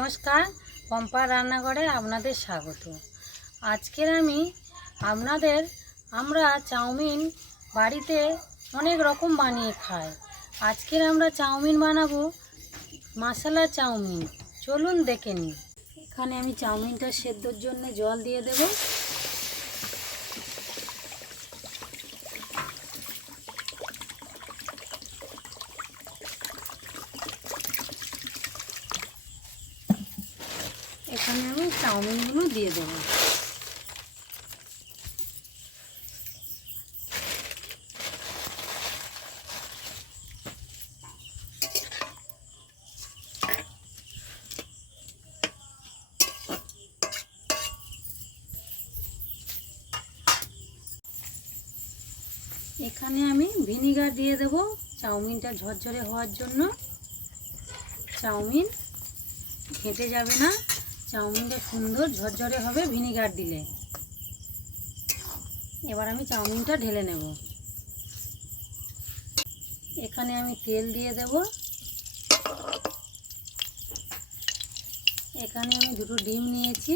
নমস্কার, পম্পার রান্নাঘরে আপনাদের স্বাগত। আজকের আমরা চাউমিন বাড়িতে অনেক রকম বানিয়ে খাই। আজকের আমরা চাউমিন বানাবো, মশলা চাউমিন। চলুন দেখে নিই। এখানে আমি চাউমিনটা সেদ্ধর জন্য জল দিয়ে দেব। এখানে আমি চাউমিনগুলো দিয়ে দেবো। এখানে আমি ভিনিগার দিয়ে দেব চাউমিনটা ঝরঝরে হওয়ার জন্য। চাউমিন ঘেঁটে যাবে না, চাউমিনটা সুন্দর ঝরঝরে হবে ভিনিগার দিলে। এবার আমি চাউমিনটা ঢেলে নেব। এখানে আমি তেল দিয়ে দেব। এখানে আমি দুটো ডিম নিয়েছি,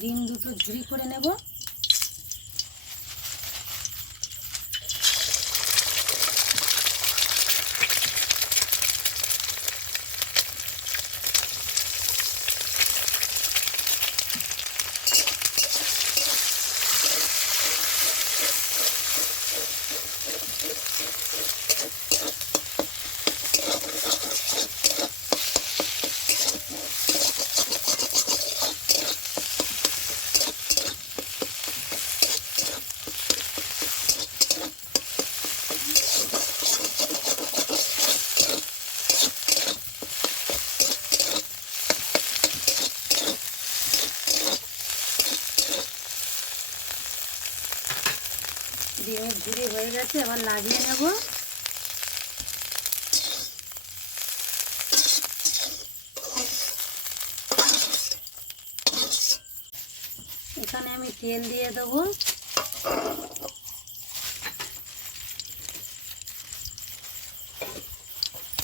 ডিম দুটো ঝুরি করে নেব। ডিমের ঝুরি হয়ে গেছে, এবার লাগিয়ে নেব। এখানে আমি তেল দিয়ে দেব।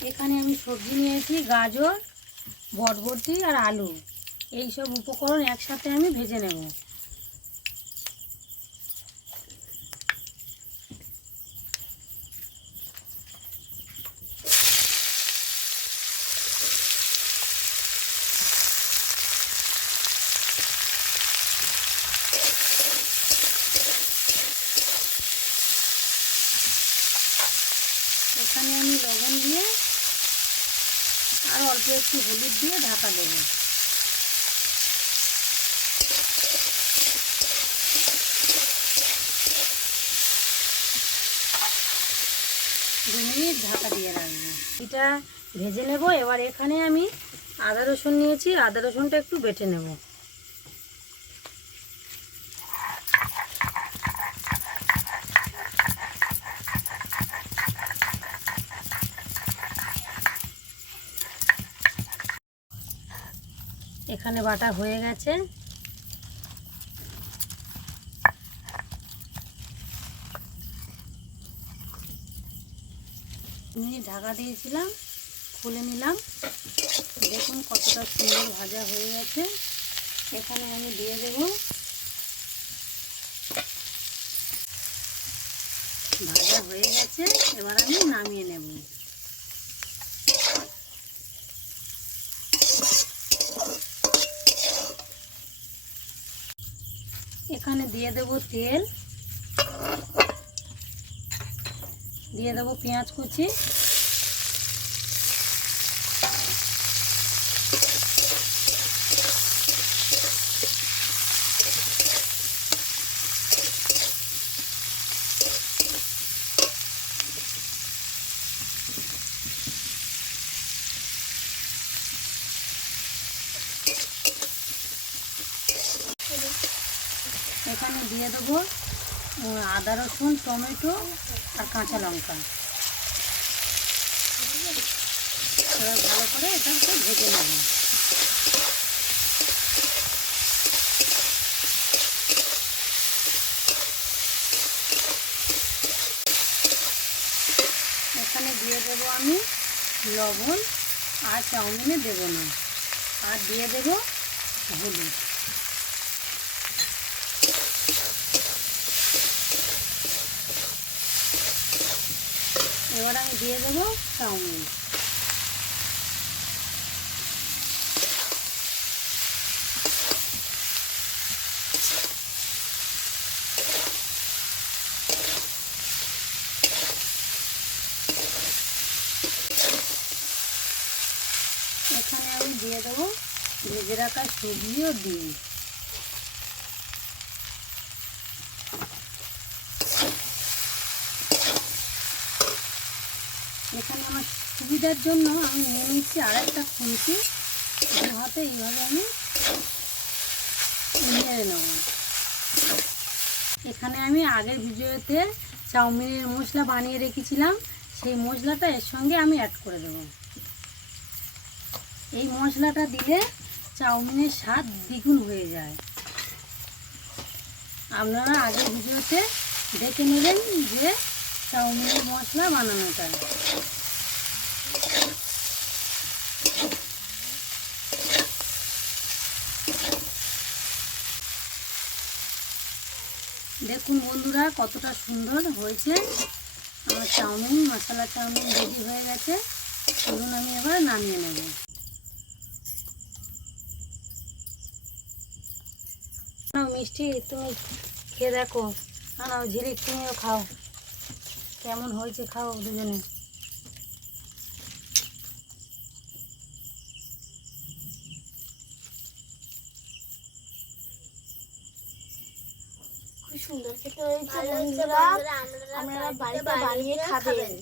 এখানে আমি সবজি নিয়েছি, গাজর, বরবটি আর আলু। এই সব উপকরণ একসাথে আমি ভেজে নেব। এখানে আমি লবণ দিয়ে আর অল্প একটু হলুদ দিয়ে ঢাকা দেব। 2 মিনিট ঢাকা দিয়ে রাখবো। এটা ভেজে নেব। এবার এখানে আমি আদা রসুন নিয়েছি, আদা রসুনটা একটু বেটে নেব। এখানে বাটা হয়ে গেছে। মিনিট ঢাকা দিয়েছিলাম, খুলে নিলাম। দেখুন কতটা সুন্দর ভাজা হয়ে গেছে। এখানে আমি দিয়ে দেব। ভাজা হয়ে গেছে, এবার আমি নামিয়ে নেব। এখানে দিয়ে দেব তেল, দিয়ে দেব পেঁয়াজ কুচি, এখানে দিয়ে দেবো আদা রসুন টমেটো আর কাঁচা লঙ্কা। এবার ভালো করে এটাকে ভেজে নেব। এখানে দিয়ে দেবো আমি লবণ, আর চাউমিনে দেবো না। আর দিয়ে দেবো হলুদ। এবার আমি দিয়ে দেবো চাউমিন। এখানে আমি দিয়ে দেবো ভেজে রাখা সবজি ও ডিম। এখানে আমার সুবিধার জন্য আমি নিয়ে নিচ্ছি আরেকটা খুন্তি, হাতে এইভাবে আমি নিয়ে নেব। এখানে আমি আগের ভিডিওতে চাউমিনের মশলা বানিয়ে রেখেছিলাম, সেই মশলাটা এর সঙ্গে আমি অ্যাড করে দেব। এই মশলাটা দিলে চাউমিনের স্বাদ দ্বিগুণ হয়ে যায়। আপনারা আগের ভিডিওতে দেখে নেবেন যে চাউমিনের মশলা বানানোটা। দেখুন বন্ধুরা কতটা সুন্দর হয়েছে আমার চাউমিন। মশলা চাউমিন রেডি হয়ে গেছে। চলুন আমি এবার নামিয়ে নেব। মিষ্টি তুমি খেয়ে দেখো, নাও ঝিলিক তুমিও খাও, কেমন হয়েছে খাও দুজনে। খুব সুন্দর খেতে হয়েছে বন্ধুরা, আপনারা বাড়িতে বানিয়ে খাবেন।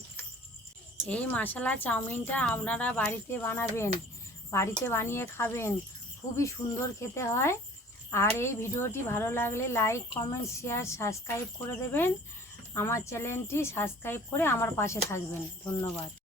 এই মশলা চাউমিনটা আপনারা বাড়িতে বানাবেন, বাড়িতে বানিয়ে খাবেন, খুবই সুন্দর খেতে হয়। আর এই ভিডিওটি ভালো লাগলে লাইক কমেন্ট শেয়ার সাবস্ক্রাইব করে দেবেন। আমার চ্যানেলটি সাবস্ক্রাইব করে আমার পাশে থাকবেন। ধন্যবাদ।